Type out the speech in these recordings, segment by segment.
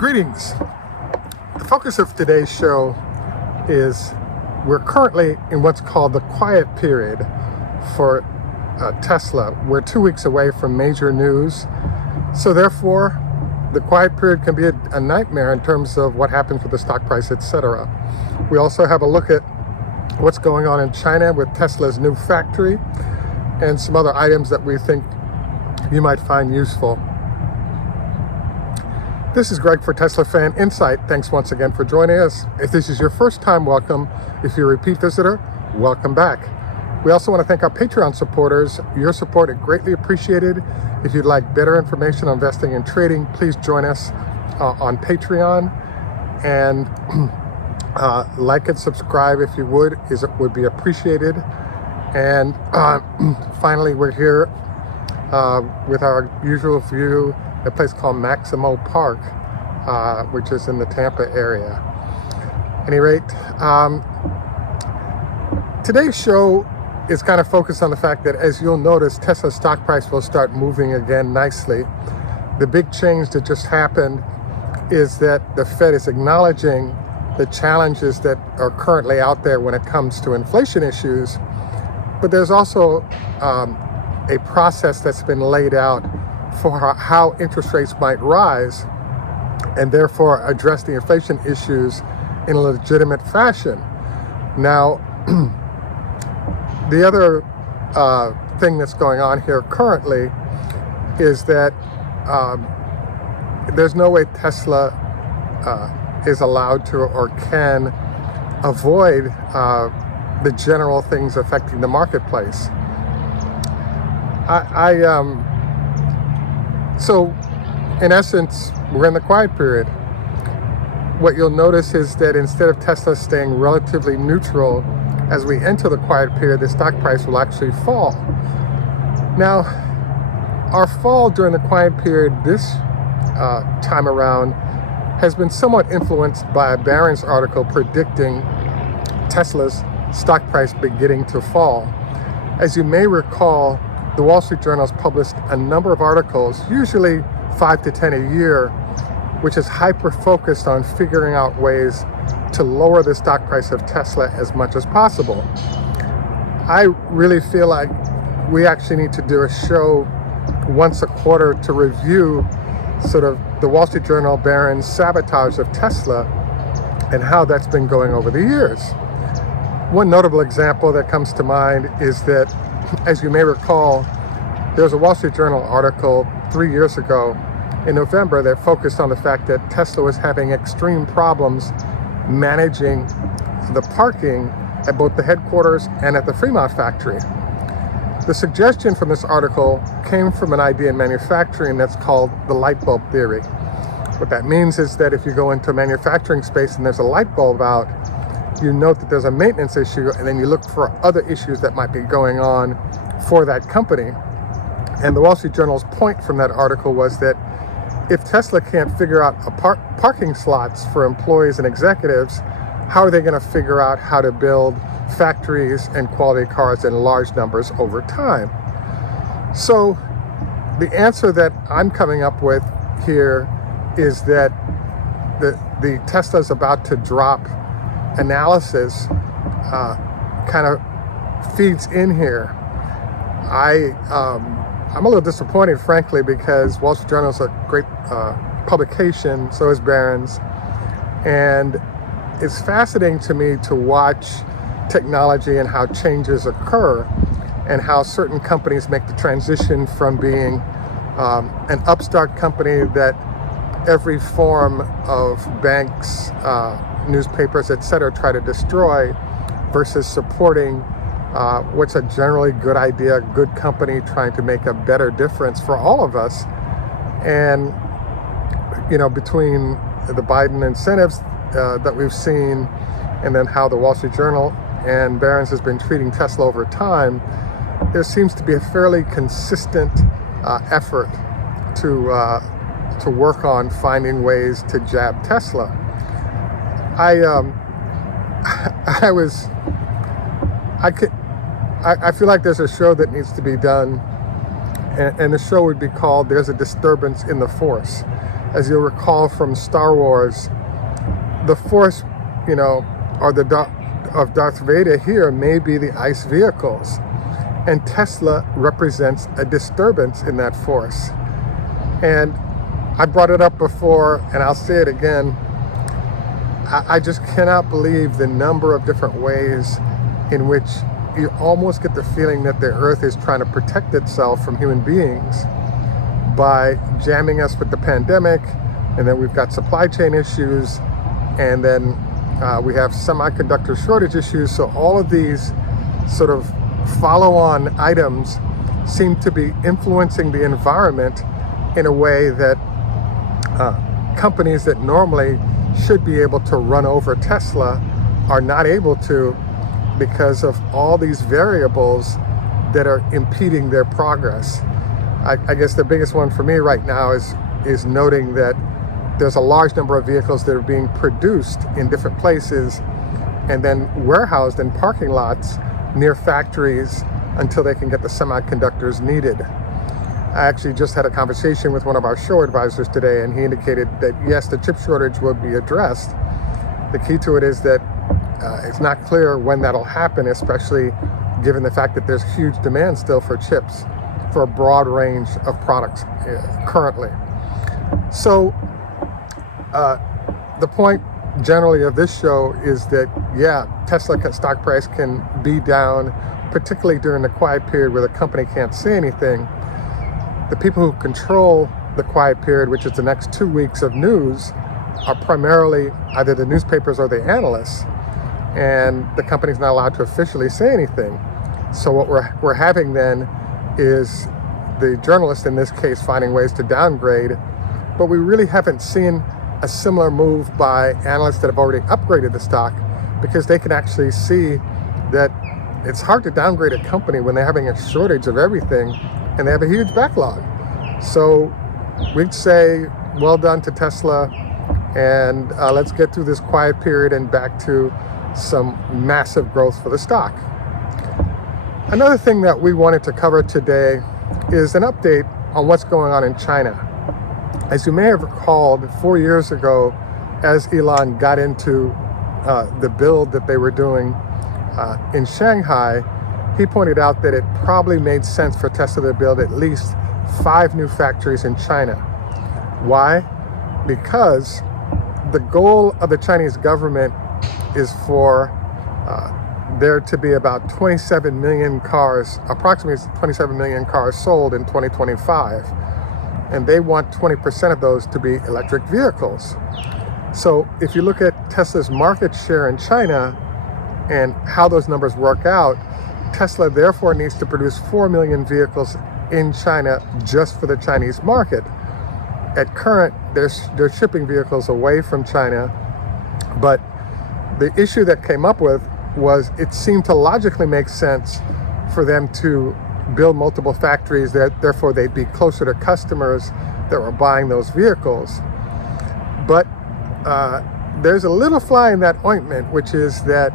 Greetings. The focus of today's show is we're currently in what's called the quiet period for Tesla. We're 2 weeks away from major news. So therefore, the quiet period can be a nightmare in terms of what happens with the stock price, etc. We also have a look at what's going on in China with Tesla's new factory and some other items that we think you might find useful. This is Greg for Teslafaninsight. Thanks once again for joining us. If this is your first time, welcome. If you're a repeat visitor, welcome back. We also want to thank our Patreon supporters. Your support is greatly appreciated. If you'd like better information on investing and trading, please join us on Patreon. And like and subscribe if you would be appreciated. And finally, we're here with our usual view, a place called Maximo Park, which is in the Tampa area. At any rate, today's show is kind of focused on the fact that, as you'll notice, Tesla's stock price will start moving again nicely. The big change that just happened is that the Fed is acknowledging the challenges that are currently out there when it comes to inflation issues, but there's also a process that's been laid out for how interest rates might rise and therefore address the inflation issues in a legitimate fashion. Now, the other thing that's going on here currently is that there's no way Tesla is allowed to or can avoid the general things affecting the marketplace. So, in essence, we're in the quiet period. What you'll notice is that instead of Tesla staying relatively neutral as we enter the quiet period, the stock price will actually fall. Now, our fall during the quiet period this time around has been somewhat influenced by a Barrons article predicting Tesla's stock price beginning to fall. As you may recall, the Wall Street Journal has published a number of articles, usually 5 to 10 a year, which is hyper-focused on figuring out ways to lower the stock price of Tesla as much as possible. I really feel like we actually need to do a show once a quarter to review sort of the Wall Street Journal Barron's sabotage of Tesla and how that's been going over the years. One notable example that comes to mind is that, as you may recall, there was a Wall Street Journal article 3 years ago in November that focused on the fact that Tesla was having extreme problems managing the parking at both the headquarters and at the Fremont factory. The suggestion from this article came from an idea in manufacturing that's called the light bulb theory. What that means is that if you go into a manufacturing space and there's a light bulb out, you note that there's a maintenance issue, and then you look for other issues that might be going on for that company. And the Wall Street Journal's point from that article was that if Tesla can't figure out parking slots for employees and executives, how are they going to figure out how to build factories and quality cars in large numbers over time? So the answer that I'm coming up with here is that the Tesla's about to drop analysis kind of feeds in here. I'm a little disappointed, frankly, because Wall Street Journal is a great publication, so is Barron's, and it's fascinating to me to watch technology and how changes occur and how certain companies make the transition from being an upstart company that every form of banks, newspapers, etc. try to destroy, versus supporting what's a generally good idea, good company trying to make a better difference for all of us. And, you know, between the Biden incentives that we've seen and then how the Wall Street Journal and Barron's has been treating Tesla over time, there seems to be a fairly consistent effort to work on finding ways to jab Tesla. I feel like there's a show that needs to be done, and the show would be called "There's a Disturbance in the Force." as you'll recall from Star Wars, the Force, or of Darth Vader here may be the ICE vehicles. And Tesla represents a disturbance in that force. And I brought it up before, and I'll say it again. I just cannot believe the number of different ways in which you almost get the feeling that the Earth is trying to protect itself from human beings by jamming us with the pandemic, and then we've got supply chain issues, and then we have semiconductor shortage issues. So all of these sort of follow-on items seem to be influencing the environment in a way that companies that normally should be able to run over Tesla are not able to, because of all these variables that are impeding their progress. I guess the biggest one for me right now is noting that there's a large number of vehicles that are being produced in different places and then warehoused in parking lots near factories until they can get the semiconductors needed. I actually just had a conversation with one of our show advisors today, and he indicated that yes, the chip shortage will be addressed. The key to it is that it's not clear when that'll happen, especially given the fact that there's huge demand still for chips for a broad range of products currently. So the point generally of this show is that, yeah, Tesla stock price can be down, particularly during the quiet period where the company can't say anything. The people who control the quiet period, which is the next 2 weeks of news, are primarily either the newspapers or the analysts, and the company's not allowed to officially say anything. So what we're having then is the journalists in this case finding ways to downgrade, but we really haven't seen a similar move by analysts that have already upgraded the stock, because they can actually see that it's hard to downgrade a company when they're having a shortage of everything and they have a huge backlog. So we'd say well done to Tesla, and let's get through this quiet period and back to some massive growth for the stock. Another thing that we wanted to cover today is an update on what's going on in China. As you may have recalled, 4 years ago, as Elon got into the build that they were doing in Shanghai, he pointed out that it probably made sense for Tesla to build at least 5 new factories in China. Why? Because the goal of the Chinese government is for there to be about 27 million cars, approximately 27 million cars sold in 2025. And they want 20% of those to be electric vehicles. So if you look at Tesla's market share in China and how those numbers work out, Tesla therefore needs to produce 4 million vehicles in China just for the Chinese market. At current, they're shipping vehicles away from China, but the issue that came up with was it seemed to logically make sense for them to build multiple factories, that therefore they'd be closer to customers that were buying those vehicles. But there's a little fly in that ointment, which is that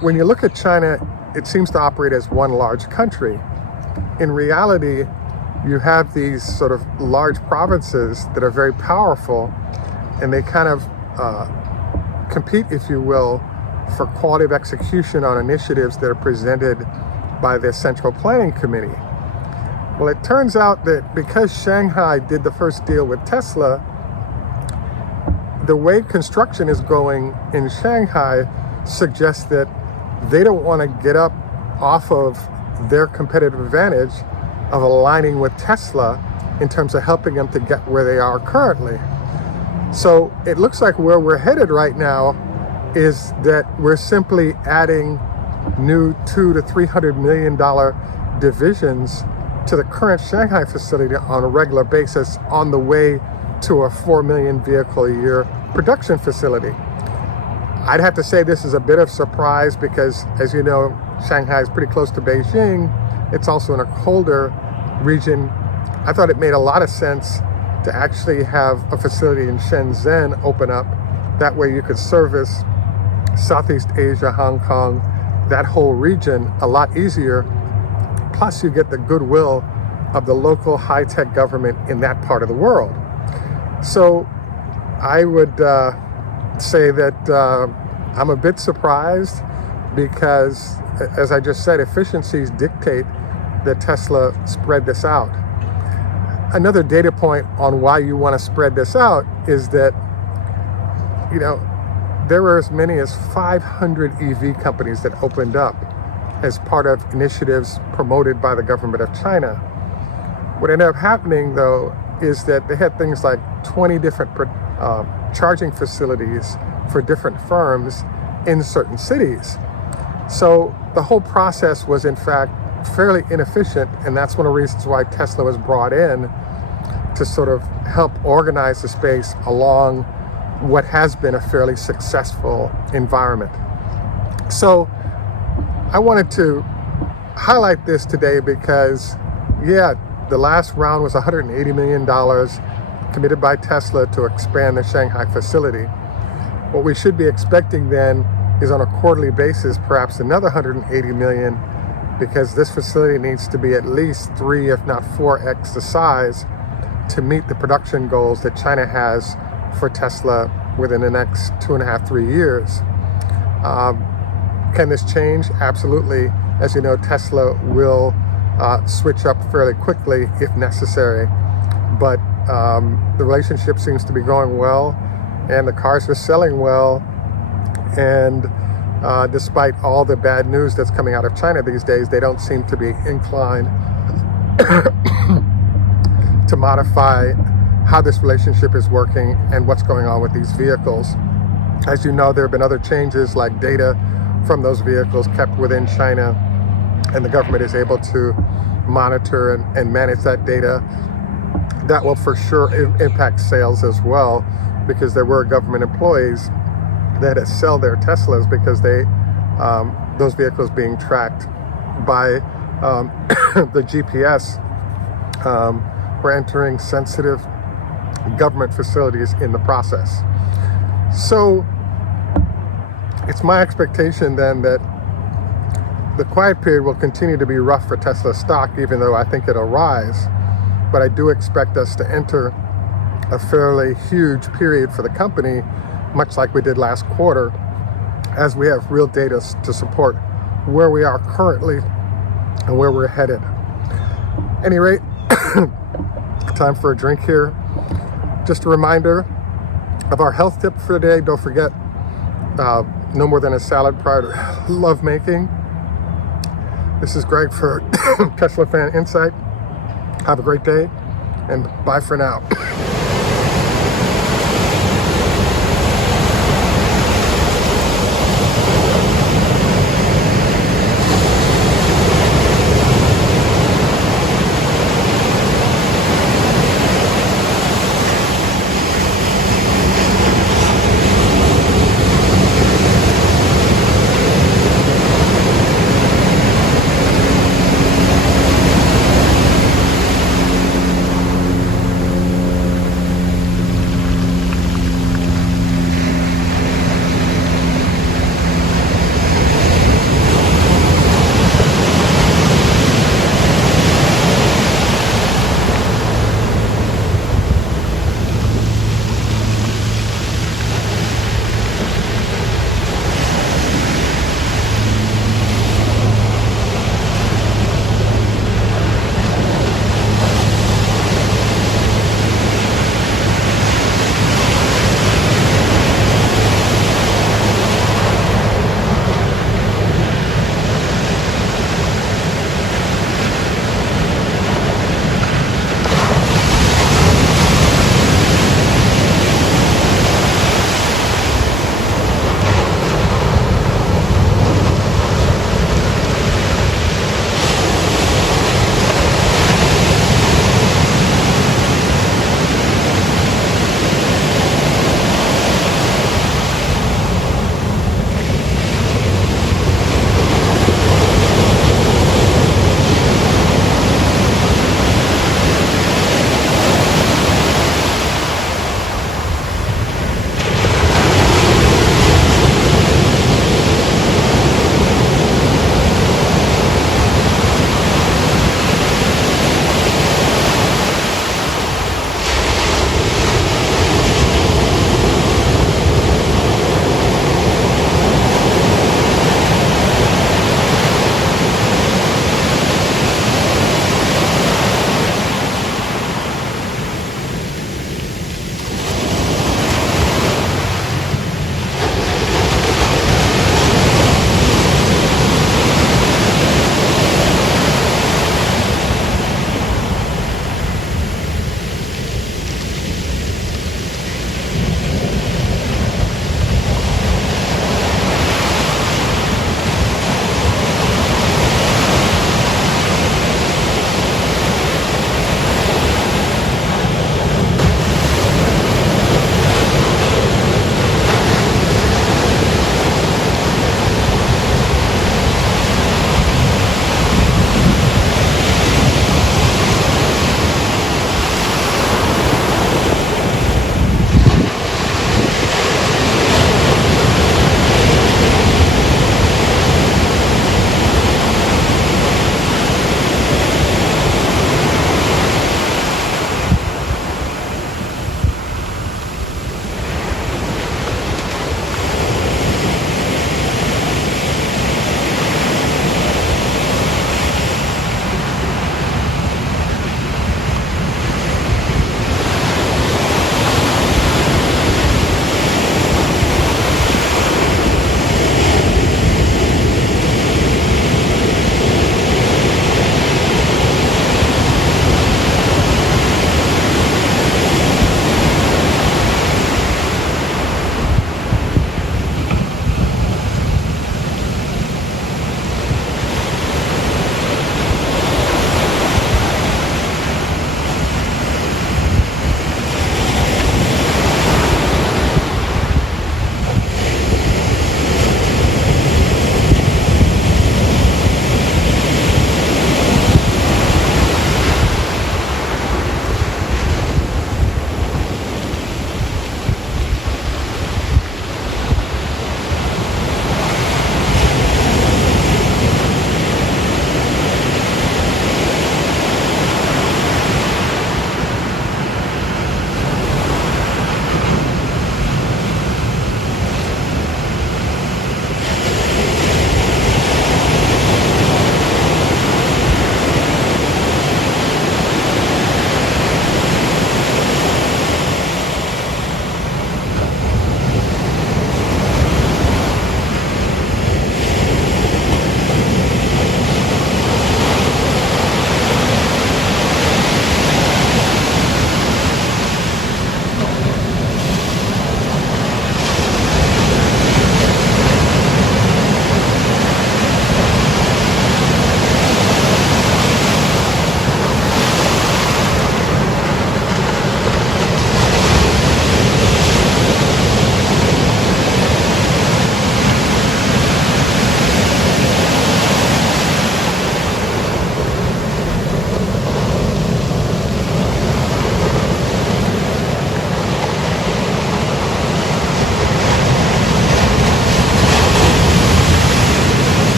when you look at China, it seems to operate as one large country. In reality, you have these sort of large provinces that are very powerful, and they kind of compete, if you will, for quality of execution on initiatives that are presented by the Central Planning Committee. Well, it turns out that because Shanghai did the first deal with Tesla, the way construction is going in Shanghai suggests that they don't want to get up off of their competitive advantage of aligning with Tesla in terms of helping them to get where they are currently. So it looks like where we're headed right now is that we're simply adding new $200 to $300 million divisions to the current Shanghai facility on a regular basis on the way to a 4 million vehicle a year production facility. I'd have to say this is a bit of surprise because, as you know, Shanghai is pretty close to Beijing. It's also in a colder region. I thought it made a lot of sense to actually have a facility in Shenzhen open up. That way you could service Southeast Asia, Hong Kong, that whole region a lot easier. Plus you get the goodwill of the local high-tech government in that part of the world. So I would say that I'm a bit surprised because, as I just said, efficiencies dictate that Tesla spread this out. Another data point on why you want to spread this out is that, there were as many as 500 EV companies that opened up as part of initiatives promoted by the government of China. What ended up happening, though, is that they had things like 20 different charging facilities for different firms in certain cities. So the whole process was, in fact, fairly inefficient, and that's one of the reasons why Tesla was brought in to sort of help organize the space along what has been a fairly successful environment. So I wanted to highlight this today because, the last round was $180 million committed by Tesla to expand the Shanghai facility. What we should be expecting then is, on a quarterly basis, perhaps another $180 million, because this facility needs to be at least 3, if not 4x the size to meet the production goals that China has for Tesla within the next 2.5, 3 years. Can this change? Absolutely. As you know, Tesla will switch up fairly quickly if necessary, but the relationship seems to be going well, and the cars are selling well, and despite all the bad news that's coming out of China these days, they don't seem to be inclined to modify how this relationship is working and what's going on with these vehicles. As you know, there have been other changes, like data from those vehicles kept within China, and the government is able to monitor and manage that data. That will for sure impact sales as well, because there were government employees that had sell their Teslas because those vehicles being tracked by the GPS were entering sensitive government facilities in the process. So it's my expectation then that the quiet period will continue to be rough for Tesla stock, even though I think it'll rise. But I do expect us to enter a fairly huge period for the company, much like we did last quarter, as we have real data to support where we are currently and where we're headed. At any rate, time for a drink here. Just a reminder of our health tip for today. Don't forget, no more than a salad prior to lovemaking. This is Greg for Teslafaninsight. Have a great day, and bye for now.